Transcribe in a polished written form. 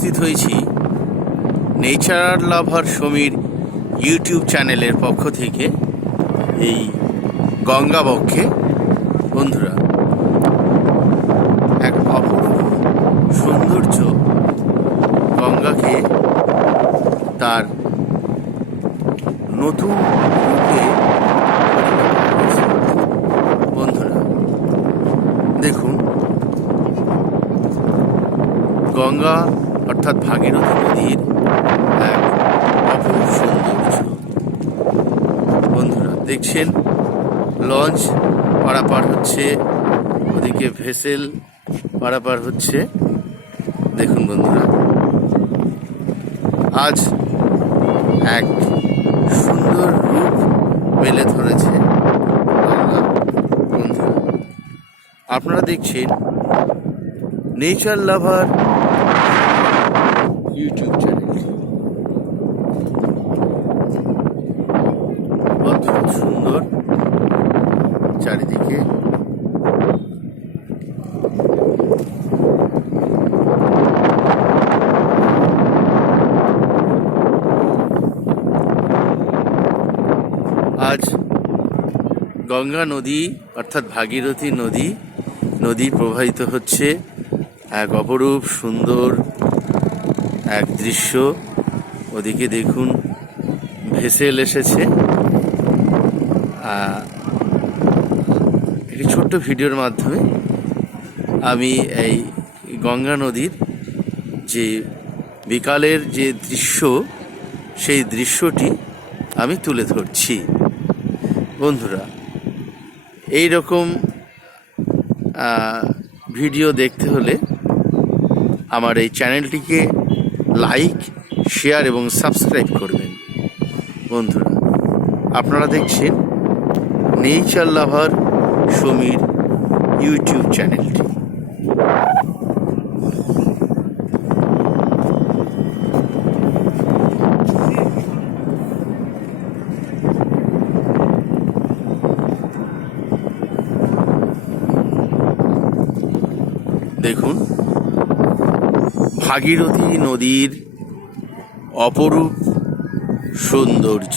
উপস্থিত হয়েছি নেচার লাভার সমীর ইউটিউব চ্যানেলের পক্ষ থেকে এই গঙ্গা বক্ষে। বন্ধুরা, এক অপূর্ব সৌন্দর্য গঙ্গাকে তার নতুন রূপে। বন্ধুরা দেখুন, গঙ্গা অর্থাৎ ভাগীরথী নদীর এক অপূর্ব সৌন্দর্য। বন্ধুরা দেখছেন, লঞ্চ পারাপার হচ্ছে, ওদিকে ভেসেল পারাপার হচ্ছে। দেখুন বন্ধুরা, আজ এক সুন্দর রূপ মেলে ধরেছে গঙ্গা। বন্ধুরা আপনারা দেখছেন নেচার লাভার ইউটিউব চ্যানেল। অদ্ভুত সুন্দর চারিদিকে। আজ গঙ্গা নদী অর্থাৎ ভাগীরথী নদী প্রবাহিত হচ্ছে। এক অপরূপ সুন্দর এক দৃশ্য। ওদিকে দেখুন ভেসেল এসেছে। একটি ছোট্ট ভিডিওর মাধ্যমে আমি এই গঙ্গা নদীর যে বিকালের যে দৃশ্য, সেই দৃশ্যটি আমি তুলে ধরছি। বন্ধুরা, এই রকম ভিডিও দেখতে হলে আমার এই চ্যানেলটিকে লাইক, শেয়ার এবং সাবস্ক্রাইব করবেন। বন্ধুরা আপনারা দেখছেন নেচার লাভার সমীর ইউটিউব চ্যানেলটি। দেখুন ভাগীরথী নদীর অপরূপ সৌন্দর্য।